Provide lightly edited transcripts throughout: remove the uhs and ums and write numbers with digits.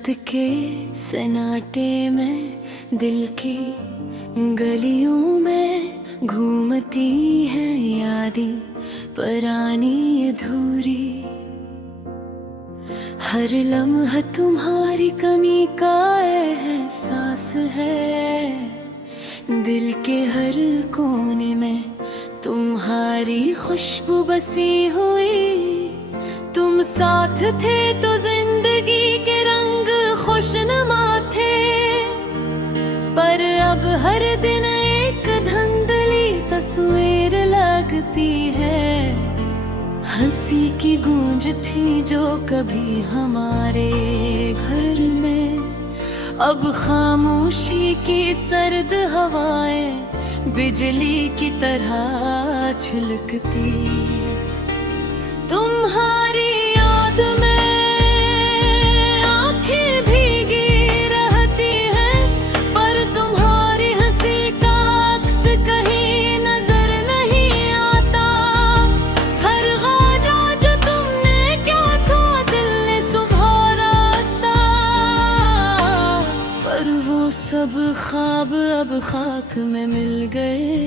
रात के सन्नाटे में दिल की गलियों में घूमती है यादें पुरानी अधूरी। हर लम्हा तुम्हारी कमी का एहसास है, दिल के हर कोने में तुम्हारी खुशबू बसी हुई। तुम साथ थे तो जिंदगी के रंग खुशनुमा थे, पर अब हर दिन एक धुंधली तस्वीर लगती है। हंसी की गूंज थी जो कभी हमारे घर में, अब खामोशी की सर्द हवाएं बिजली की तरह छिलकती। तुम्हारी याद में आंखें भीगी रहती हैं, पर तुम्हारी हंसी का अक्स कहीं नजर नहीं आता। हर गाना जो तुमने क्या था दिल ने सुधारा था, पर वो सब ख्वाब अब खाक में मिल गए।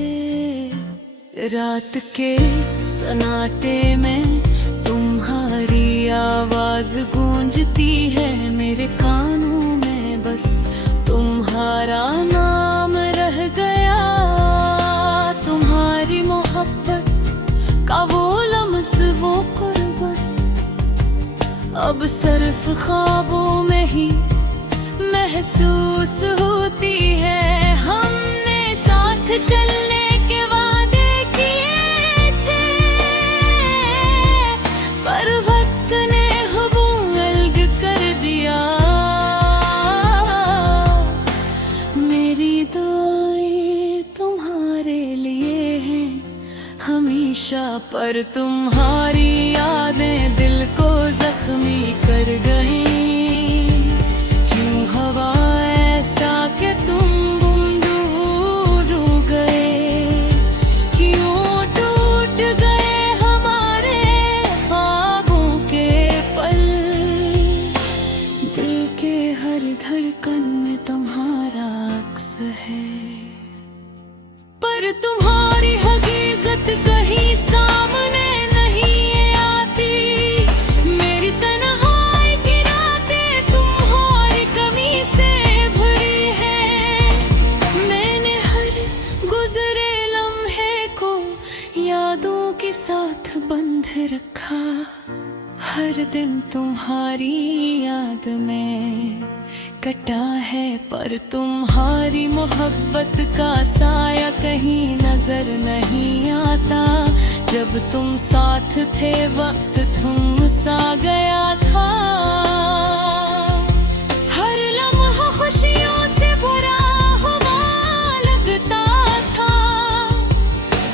रात के सन्नाटे में तुम्हारी आवाज गूंजती है मेरे कानों में, बस तुम्हारा नाम रह गया। तुम्हारी मोहब्बत का वो लम्स वो कुर्बत अब सिर्फ ख्वाबों में ही महसूस होती है। हमने साथ चलने के वादे किए थे, पर वक्त ने हमें अलग कर दिया। मेरी दुआएं तुम्हारे लिए हैं हमेशा, पर तुम्हारी यादें दिल को जख्मी कर गई। क्यों हवा ऐसा कि तुम गुम हो गए, क्यों टूट गए हमारे ख्वाबों के पल। दिल के हर धड़कन में तुम्हारा अक्स है, पर तुम्हारी हकीकत कहीं सामने नहीं आती। मेरी तन्हाई की रातें तुम्हारी कमी से भरी है। मैंने हर गुजरे लम्हे को यादों के साथ बंध रखा। हर दिन तुम्हारी याद में कटा है, पर तुम्हारी मोहब्बत का साया कहीं नजर नहीं आता। जब तुम साथ थे वक्त थम सा गया था। हर लम्हा खुशियों से भरा हुआ लगता था,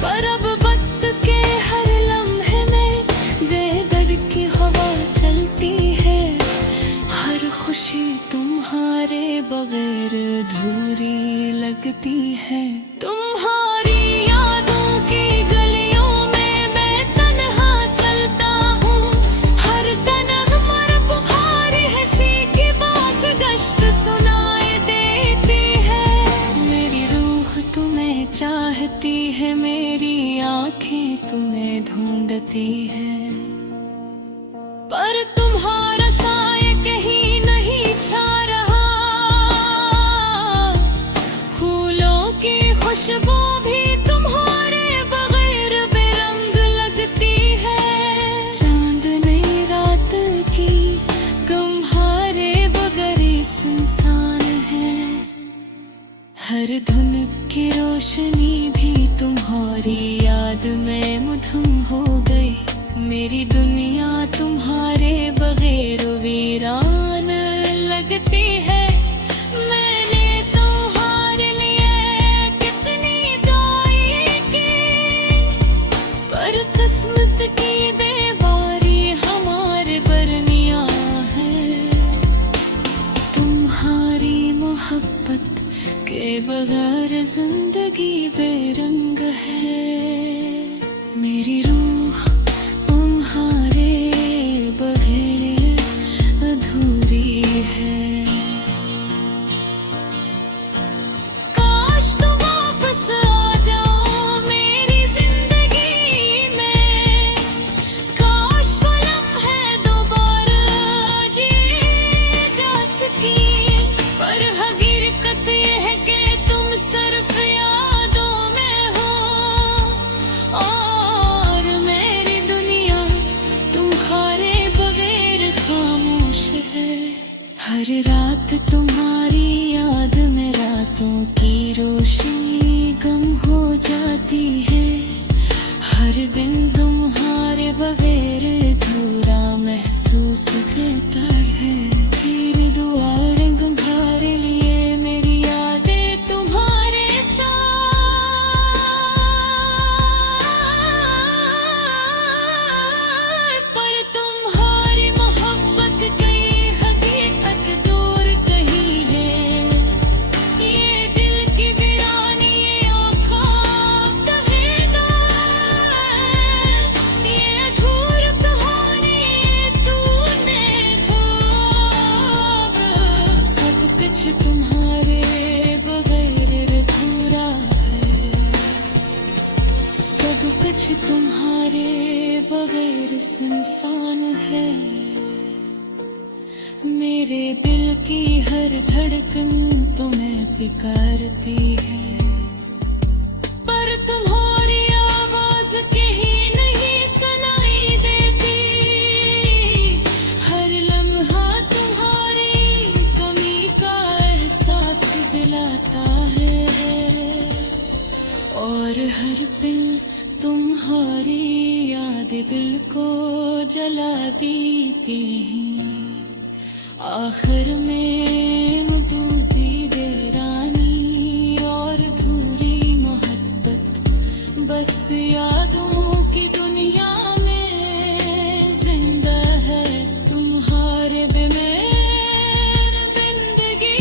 पर अब वक्त के हर लम्हे में बेदर्द की हवा चलती है। हर खुशी तुम्हारे बगैर अधूरी लगती है। तुम्हारी यादों की गलियों में मैं तन्हा चलता हूँ। हर तनक मर बुखारी हंसी की बास गश्त सुनाई देती है। मेरी रूह तुम्हें चाहती है, मेरी आंखें तुम्हें ढूंढती है, पर तुम्हारा साया कहीं नहीं छा रहा। फूलों की खुशबू भी तुम्हारे बगैर बेरंग लगती है। चांद नई रात की तुम्हारे बगैर सुनसान है। हर धुन की रोशनी भी तुम्हारी याद में मधुम हो गई। मेरी दुनिया तुम्हारे बगैर वीरान लगती है। मैंने तुम्हारे लिए कितनी दुआएं की, पर किस्मत की बेवारी हमारे बरनिया है। तुम्हारी मोहब्बत के बगैर जिंदगी बेरंग है। मेरी रूह तुम्हारे बगैर अधूरी है। रात तुम्हारी याद में रातों की रोशनी गम हो जाती है। हर दिन तुम्हारे बगैर अधूरा महसूस करता है। फिर दुआ रंग भर लिए मेरी यादें तुम्हारे साथ, पर तुम्हारी मोहब्बत कई हकीकत दूर कहीं है। ये दिल की वीरानी ये आँखों कहेगा, ये अधूर कहानी तूने ख्वाब। सब कुछ तुम्हारे बगैर अधूरा है, सब कुछ तुम्हारे बगैर सुनसान है। मेरे दिल की हर धड़कन तुम्हें पुकारती है, पर तुम्हारी आवाज कहीं नहीं सुनाई देती। हर लम्हा तुम्हारी कमी का एहसास दिलाता है, और हर पल तुम्हारी याद दिल को जला देती हैं। आखिर में डूबी वीरानी और धूरी मोहब्बत, बस यादों की दुनिया में जिंदा है। तुम्हारे बिना जिंदगी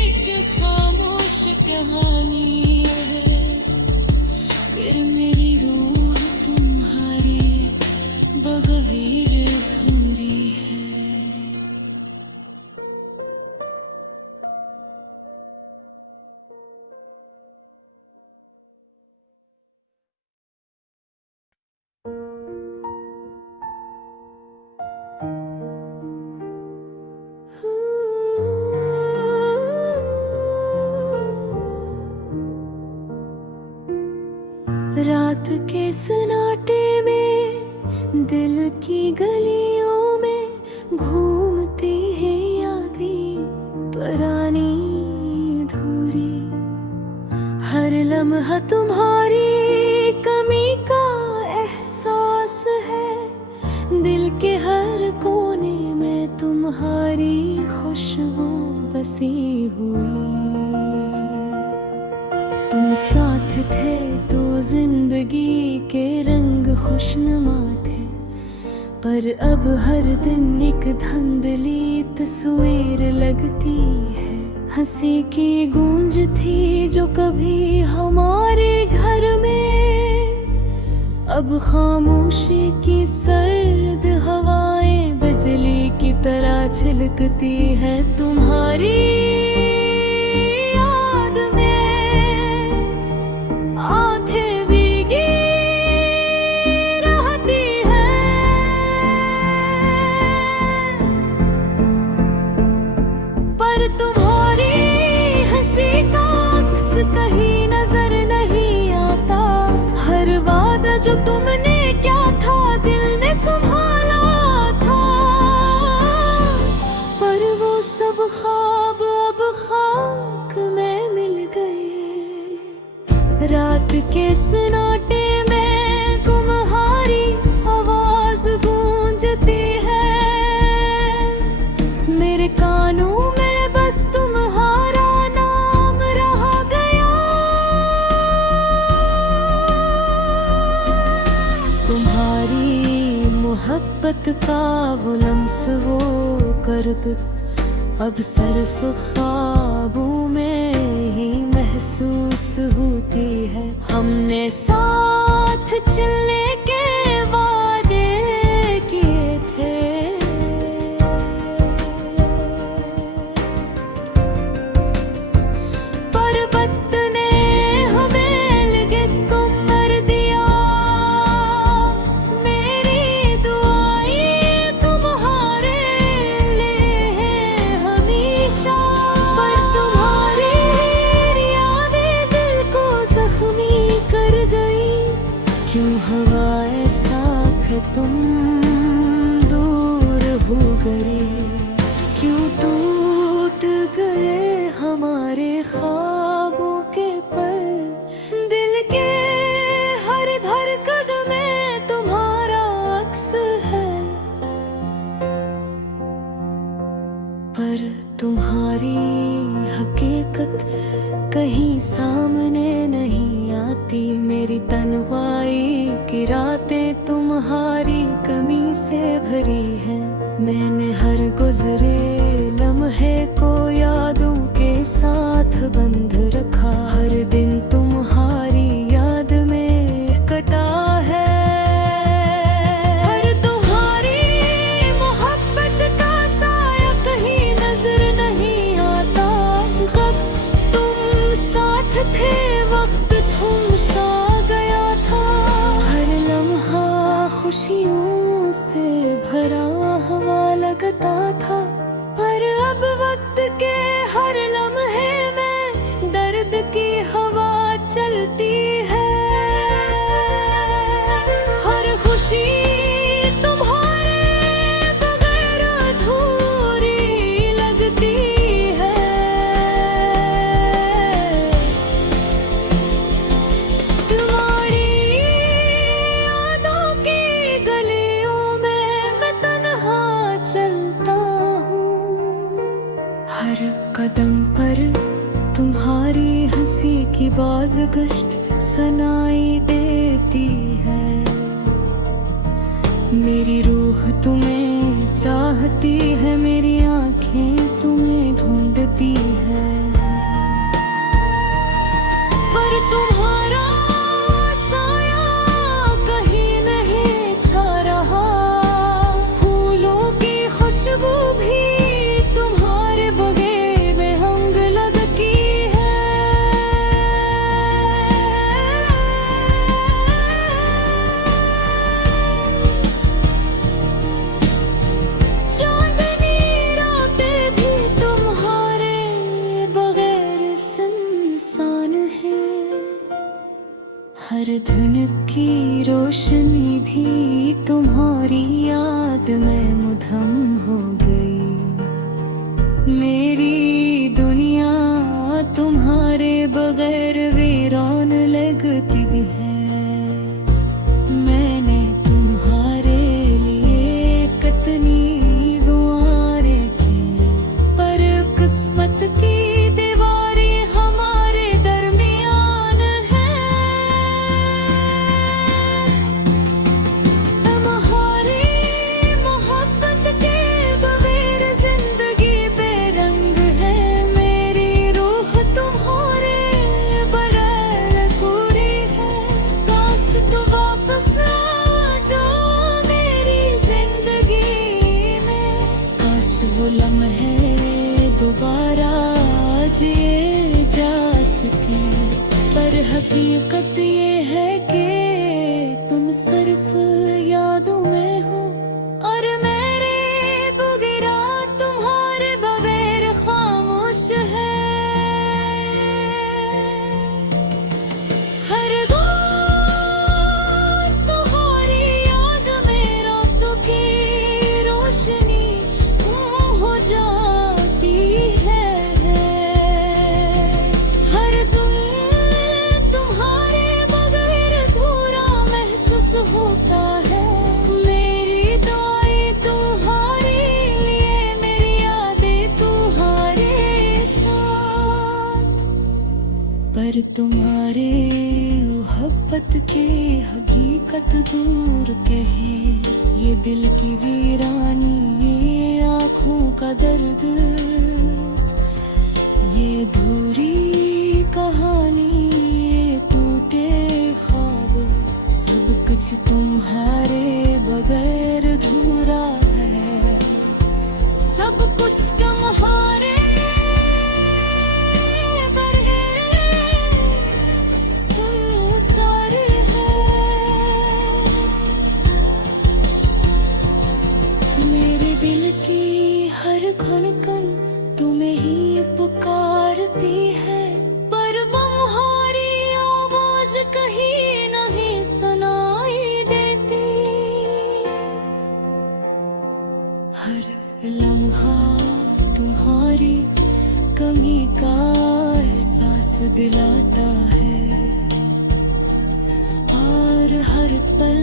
एक खामोश कहानी है। फिर मेरी रूह तुम्हारी बगैर अधूरी है। रात के सन्नाटे में दिल की गलियों में घूमती है यादें पुरानी अधूरी। हर लम्हा तुम्हारी कमी का एहसास है। दिल के हर कोने में तुम्हारी खुशबू बसी हुई। तुम साथ थे तो जिंदगी के रंग खुशनुमा थे, पर अब हर दिन एक धुंधली तस्वीर लगती है। हंसी की गूंज थी जो कभी हमारे घर में, अब खामोशी की सर्द हवाएं बिजली की तरह छिलकती हैं तुम्हारी याद में। आंखें भीगी रहती हैं, पर तुम्हारी हंसी का अक्स कहीं नजर नहीं आता। हर वादा जो तुमने क्या था दिल ने संभाला था, पर वो सब ख्वाब अब खाक में मिल गए। रात के सन्नाटे में तुम्हारी आवाज गूंजती है। मेरे कानों में बस तुम्हारा नाम रहा गया। तुम्हारी मोहब्बत का वो लम्स वो करब अब सिर्फ ख्वाबों में ही महसूस होती है। हमने साथ चलने के वादे किए थे, पर वक्त ने हमें लगे गुम कर दिया। मेरी दुआएं तुम्हारे लिए हैं हमेशा, पर तुम्हारी यादें दिल को जख्मी कर गई। क्यों हवा सारे ख्वाबों के पल, दिल के हर धड़कन में तुम्हारा अक्स है। पर तुम्हारी हकीकत कहीं सामने नहीं आती। मेरी तन्हाई की रातें तुम्हारी कमी से भरी है। मैंने हर गुजरे लम्हे को यादों के साथ बंध रखा। हर दिन तुम्हारी याद में कटा है। हर तुम्हारी मोहब्बत का साया कहीं नजर नहीं आता। कब तुम साथ थे वक्त तुम सा गया था। हर लम्हा खुशियों से भरा हवा लगता था। पर अब वक्त के हर लम्हे में दर्द की हवा चलती है। हर खुशी तुम्हारे बगैर अधूरी लगती है। तुम्हारी यादों की गलियों में मैं तन्हा चलता हूँ। हर कदम पर तुम्हारी हंसी की बाज़गश्त सुनाई देती है। मेरी रूह तुम्हें चाहती है, मेरी आंखें तुम्हें ढूंढती है। पर तुम्हारा साया कहीं नहीं छा रहा। फूलों की खुशबू भी तुम्हारे बगैर बेहंग लगती है। चांदनी रातें भी तुम्हारे बगैर सुनसान है। हर धुन की रोशनी भी तुम्हारी याद में मुधम हो गई। मेरी दुनिया तुम्हारे बगैर वीरान लगती भी है। मैंने तुम्हारे लिए कितनी दुआएं की, पर किस्मत की दीवारें हमारे दरमियान है। तुम्हारी मोहब्बत के बगैर जिंदगी बेरंग है। मेरी रूह तुम्हारे बगैर पूरी है। काश तो वापस आ जाओ मेरी जिंदगी में। काश वो लम्हे दोबारा जिए जा सके। पर हकीकत ये है कि तुम सिर्फ यादों में हो। और मेरे बुगिरा तुम्हारे बगैर खामोश है। हर बार तुम्हारी याद में रातों की रोशनी हो जाती है। हर दिन तुम्हारे बगैर अधूरा महसूस होता है। मेरी दुआएं तुम्हारे लिए, मेरी यादें तुम्हारे साथ। पर तुम्हारे मोहब्बत की हकीकत दूर कहे। ये दिल की वीरानी, ये आँखों का दर्द, ये भूरी कहानी, ये टूटे ख्वाब, सब कुछ तुम्हारे बगैर अधूरा है। सब कुछ तुम्हारे संसार है। मेरे दिल की हर धड़कन तुम्हें ही पुकारती है। पर तुम्हारी आवाज कहीं नहीं सुनाई देती। हर लम्हा तुम्हारी कमी का एहसास दिलाता है और हर पल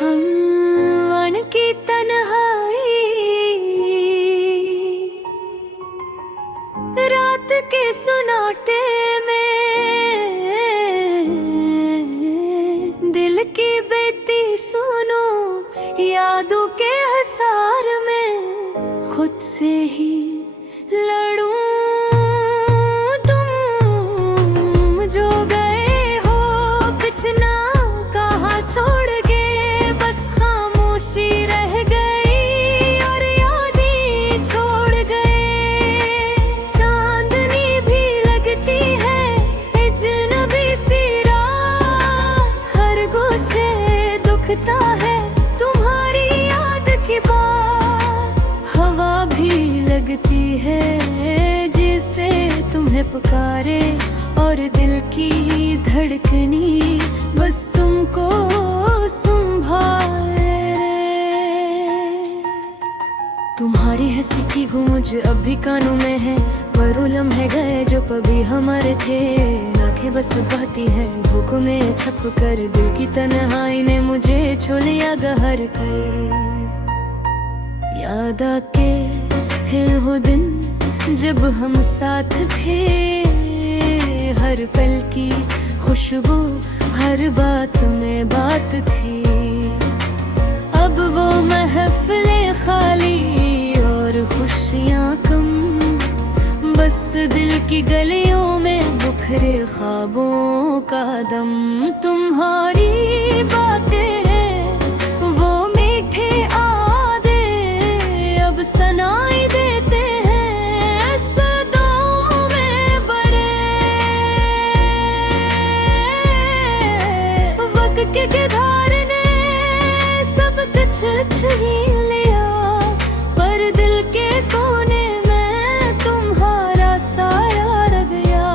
हम वन की तन्हाई रात के सुनाटे में दिल की बेटी सुनो यादों के हसार में खुद से ही लड़ूं तुम जो गए हो कुछ ना कहा छोड़ रह गई और यादें छोड़ गए। चांदनी भी लगती है अजनबी सी रात, हर गोशे दुखता है तुम्हारी याद की बात। हवा भी लगती है जिसे तुम्हें पुकारे और दिल की धड़कनी बस तुमको संभाले। तुम्हारी हंसी की गूंज अब भी कानों में है, वो लम्हे गए जो कभी हमारे थे। आंखें बस बहती हैं भूख में छप कर, दिल की तन्हाई ने मुझे छू लिया गहर कर। याद आते हैं वो दिन जब हम साथ थे, हर पल की खुशबू हर बात में बात थी। अब वो महफिलें खाली और खुशियाँ कम, बस दिल की गलियों में बिखरे ख्वाबों का दम। तुम्हारी बातें हैं वो मीठे आदे अब सुनाई देते हैं सदाओं में बड़े। वक्त के धार ने सब कुछ छीन लिया, पर दिल के कोने में तुम्हारा साया रह गया।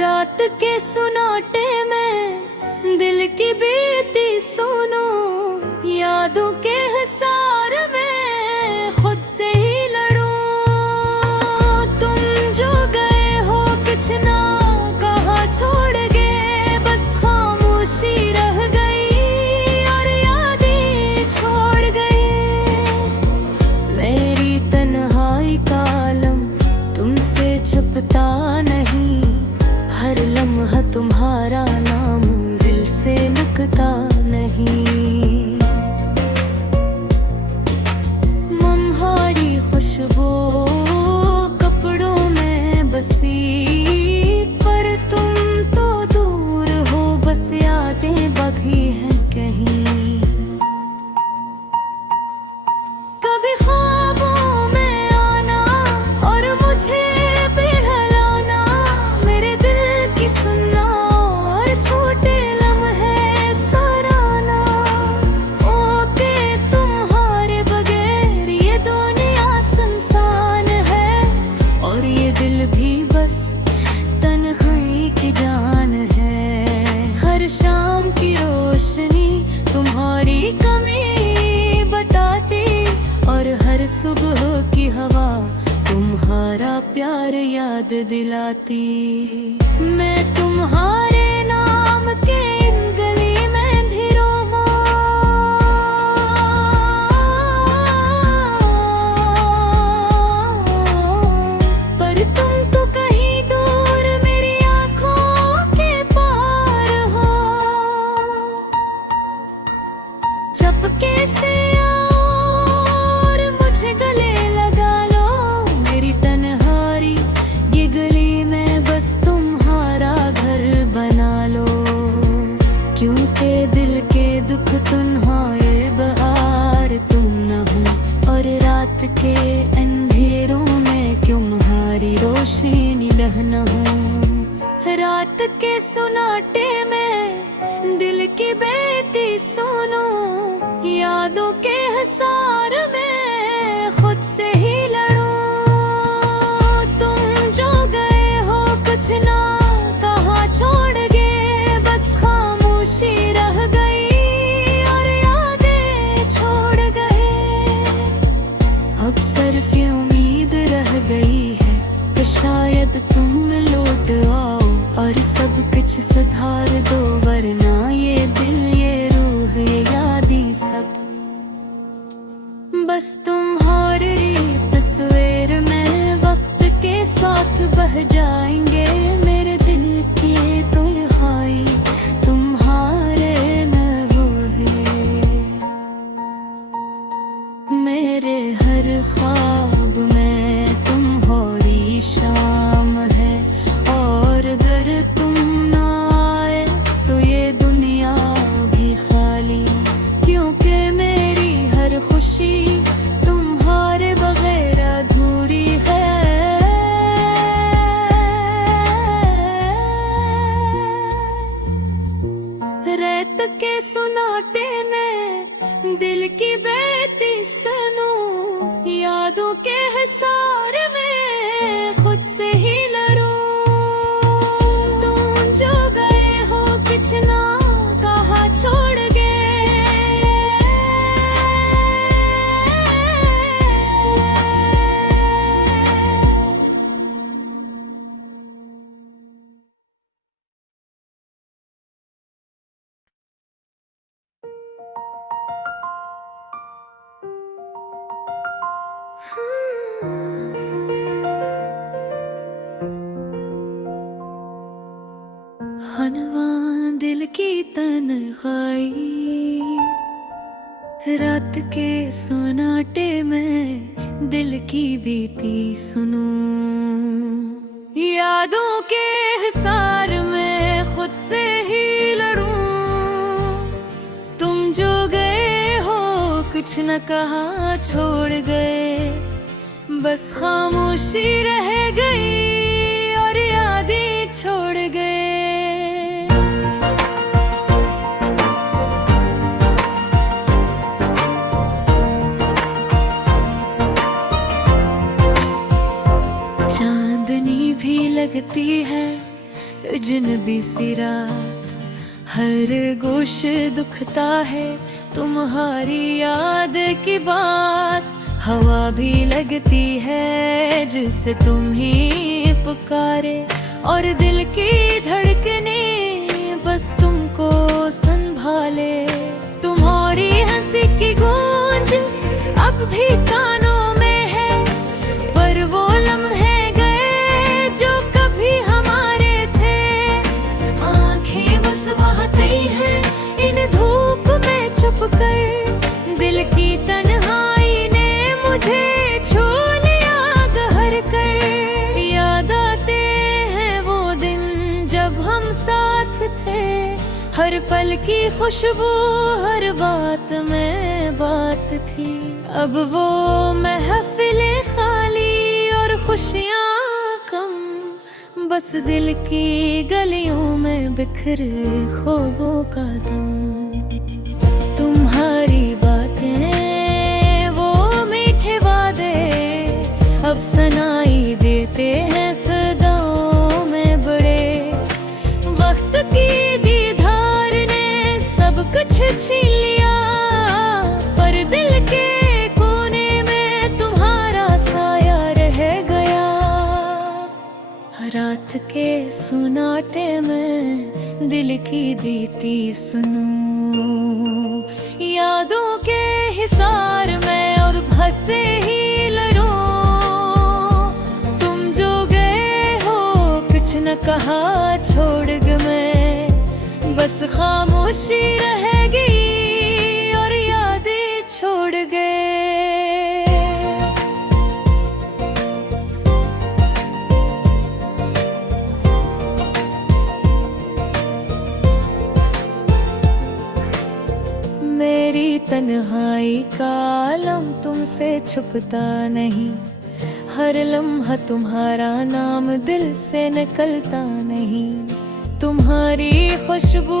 रात के सुनाटे में दिल की बेटी सुनो, यादों के हिसार में खुद से ही लड़ो। तुम जो गए हो कुछ ना कहा छोड़ गए, बस खामोशी रह गई और यादें छोड़ गई। मेरी तन्हाई का आलम तुमसे छुपता नहीं, हर लम्हा तुम्हारा नाम दिल से लुकता नहीं। तुम्हारी खुशबू कपड़ों में बसी, पर तुम तो दूर हो बस यादें बाकी हैं कहीं। कभी ख्वाबों में आना और मुझे बहलाना, मेरे दिल की सुनना और छोटे लम्हे सराहना। ओ के तुम्हारे बगैर ये दुनिया सुनसान है, और ये दिल भी बस तन्हाई की जान है। हर शाम की रोशनी तुम्हारी कमी बताती, और हर सुबह की हवा तुम्हारा प्यार याद दिलाती। मैं तुम्हारे नाम के इन गली में भी रोवां, पर तुम तो कहीं दूर मेरी आंखों के पार हो। चपके से और मुझे गले लगा लो, मेरी तन्हाई ये गली में बस तुम्हारा घर बना लो। क्योंकि दिल के दुख तुम्हारे बहार तुम न हो, और रात के अंधेरों में क्यों तुम्हारी रोशनी रहना हो। रात के सुनाटे में दिल की बेटी सुनो, यादों के हिसार में खुद से ही लड़ो। तुम जो गए हो कुछ ना और सब कुछ सुधार दो, वरना ये दिल ये रूह ये यादें सब बस तुम्हारी तस्वीर में वक्त के साथ बह जाएंगे। मेरे दिल के तन्हाई तुम्हारे में वो है, मेरे हर ख्वाब में तुम्हारी शाम है। और अगर तुम ना आए तो ये दुनिया भी खाली, क्योंकि मेरी हर खुशी तुम्हारे बगैर अधूरी है। रेत के सुनाटे ने दिल की बेटी सुनो, यादों के हिसार में खुद से ही लड़ूं। तुम जो गए हो कुछ ना कहा छोड़ गए, हनवा दिल की तन्हाई, रात के सोनाटे में दिल की बीती सुनूं। यादों के हिसार में खुद से ही लड़ूं। तुम जो गए हो कुछ न कहा छोड़ गए, बस खामोशी रह गई और यादें छोड़ गए। चांदनी भी लगती है अजनबी सी रात, हर गोश दुखता है तुम्हारी याद की बात। हवा भी लगती है जिसे तुम ही पुकारे, और दिल की धड़कने बस तुमको संभाले। तुम्हारी हंसी की गूंज अब भी कानों में है, पर वो लम्हे गए जो कभी हमारे थे। आंखें बस बहती हैं इन धूप में छुपकर, दिल की तन्हाई ने मुझे छू लिया गहर कर। याद आते हैं वो दिन जब हम साथ थे, हर पल की खुशबू हर बात में बात थी। अब वो महफिलें खाली और खुशियाँ कम, बस दिल की गलियों में बिखरे ख्वाबों का दम। तुम्हारी बातें वो मीठे वादे अब सुनाई देते हैं सदाओं में बड़े। वक्त की दीदार ने सब कुछ छीन लिया, पर दिल के कोने में तुम्हारा साया रह गया। रात के सुनाटे में दिल की बीती सुनूं। यादों के हिसार में और भसे ही लड़ूं। तुम जो गए हो कुछ न कहा छोड़ गए मैं, बस खामोशी रह गई और यादें छोड़ गए। मेरी तन्हाई का आलम तुमसे छुपता नहीं, हर लम्हा तुम्हारा नाम दिल से निकलता नहीं। तुम्हारी खुशबू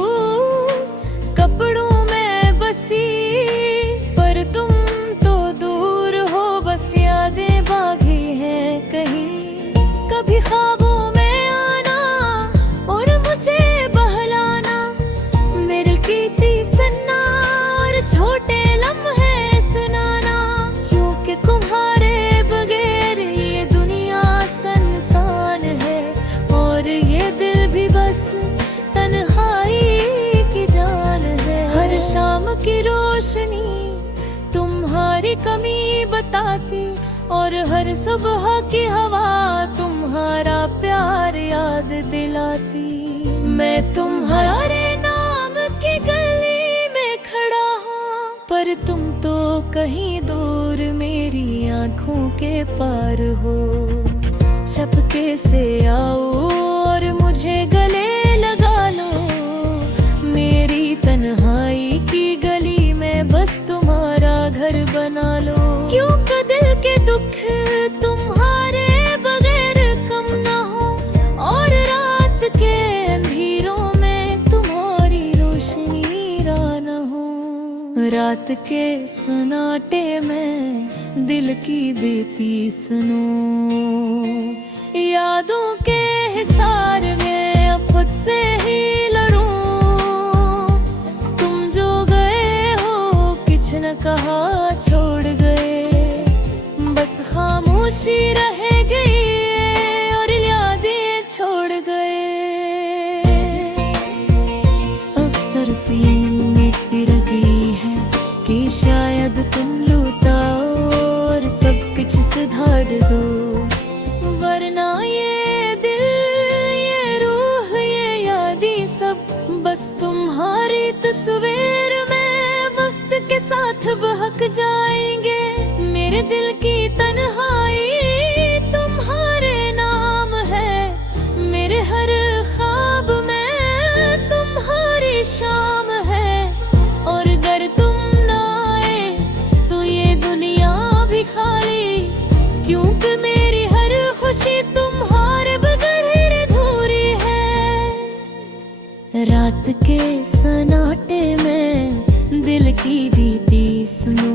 कपड़ों में बसी, पर तुम तो दूर हो, बस यादें बागी हैं कहीं। कभी ख्वाबों में आना और मुझे बहलाना, मेरे की थी सन्ना और छोटे लम्हे सुनाना। क्योंकि तुम्हारे बगैर ये दुनिया सुनसान है और ये दिल भी रोशनी तुम्हारी कमी बताती, और हर सुबह की हवा तुम्हारा प्यार याद दिलाती। मैं तुम्हारे नाम की गली में खड़ा हूँ, पर तुम तो कहीं दूर मेरी आँखों के पार हो। छपके से आओ और मुझे गले लगा लो, मेरी तन्हाई की गली में बस तुम्हारा घर बना लो। क्यों का दिल के दुख तुम्हारे बगैर कम ना हो, और रात के अंधेरों में तुम्हारी रोशनी ना हो। रात के सन्नाटे में दिल की बेती सुनो, यादों के हिसार में अब खुद से ही लड़ूं। तुम जो गए हो कुछ न कहा छोड़ गए, बस खामोशी रह गई और यादें छोड़ गए। अब सिर्फ ये उम्मीद रह गई है कि शायद तुम लौटाओ और सब कुछ सुधार दो, वरना ये दिल, ये रूह, ये यादें सब बस तुम्हारी तस्वीर में वक्त के साथ बहक जाएंगे। मेरे दिल की तन्हाई तुम्हारे नाम है, मेरे हर ख्वाब में तुम्हारी शाम है। और अगर तुम ना आए तो ये दुनिया भी खाली, क्योंकि मेरी हर खुशी तुम्हारे बगैर अधूरी है। रात के सन्नाटे में दिल की बीती सुनो,